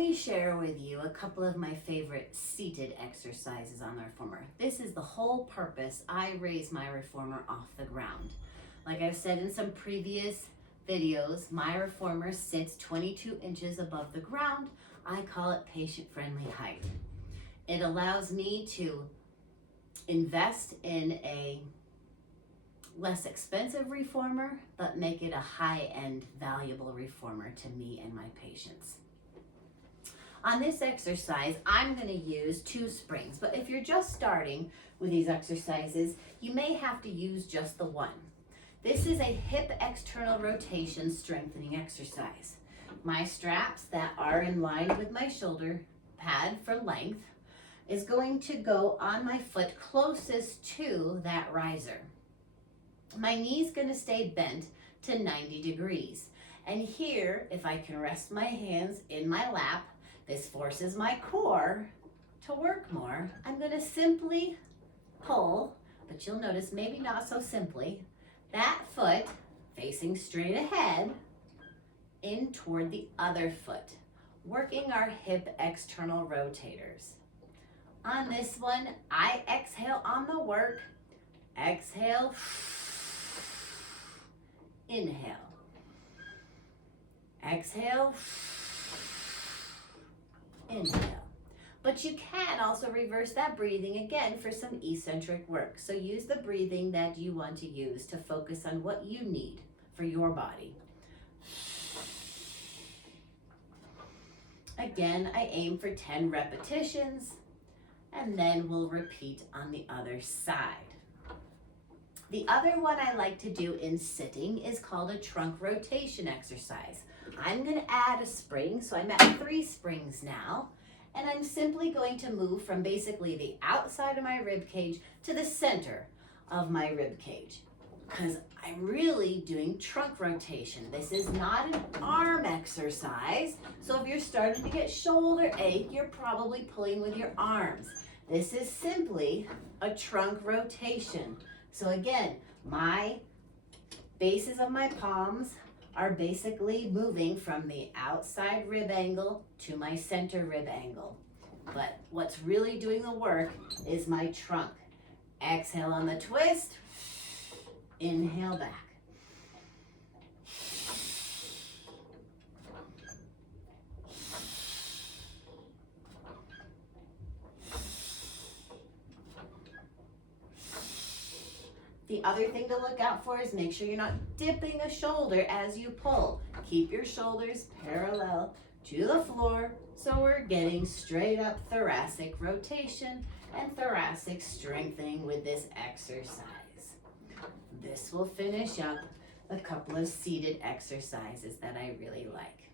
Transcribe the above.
Let me share with you a couple of my favorite seated exercises on the reformer. This is the whole purpose I raise my reformer off the ground. Like I've said in some previous videos, my reformer sits 22 inches above the ground. I call it patient-friendly height. It allows me to invest in a less expensive reformer, but make it a high-end, valuable reformer to me and my patients. On this exercise, I'm going to use 2 springs, but if you're just starting with these exercises, you may have to use just the one. This is a hip external rotation strengthening exercise. My straps that are in line with my shoulder pad for length is going to go on my foot closest to that riser. My knee's going to stay bent to 90 degrees. And here, if I can rest my hands in my lap, this forces my core to work more. I'm going to simply pull, but you'll notice maybe not so simply, that foot facing straight ahead in toward the other foot, working our hip external rotators. On this one, I exhale on the work, exhale, inhale, exhale, inhale. But you can also reverse that breathing again for some eccentric work. So use the breathing that you want to use to focus on what you need for your body. Again, I aim for 10 repetitions, and then we'll repeat on the other side. The other one I like to do in sitting is called a trunk rotation exercise. I'm going to add a spring, so I'm at 3 springs now, and I'm simply going to move from basically the outside of my rib cage to the center of my rib cage, because I'm really doing trunk rotation. This is not an arm exercise, so if you're starting to get shoulder ache, you're probably pulling with your arms. This is simply a trunk rotation. So again, my bases of my palms are basically moving from the outside rib angle to my center rib angle. But what's really doing the work is my trunk. Exhale on the twist, inhale back. The other thing to look out for is make sure you're not dipping a shoulder as you pull. Keep your shoulders parallel to the floor so we're getting straight up thoracic rotation and thoracic strengthening with this exercise. This will finish up a couple of seated exercises that I really like.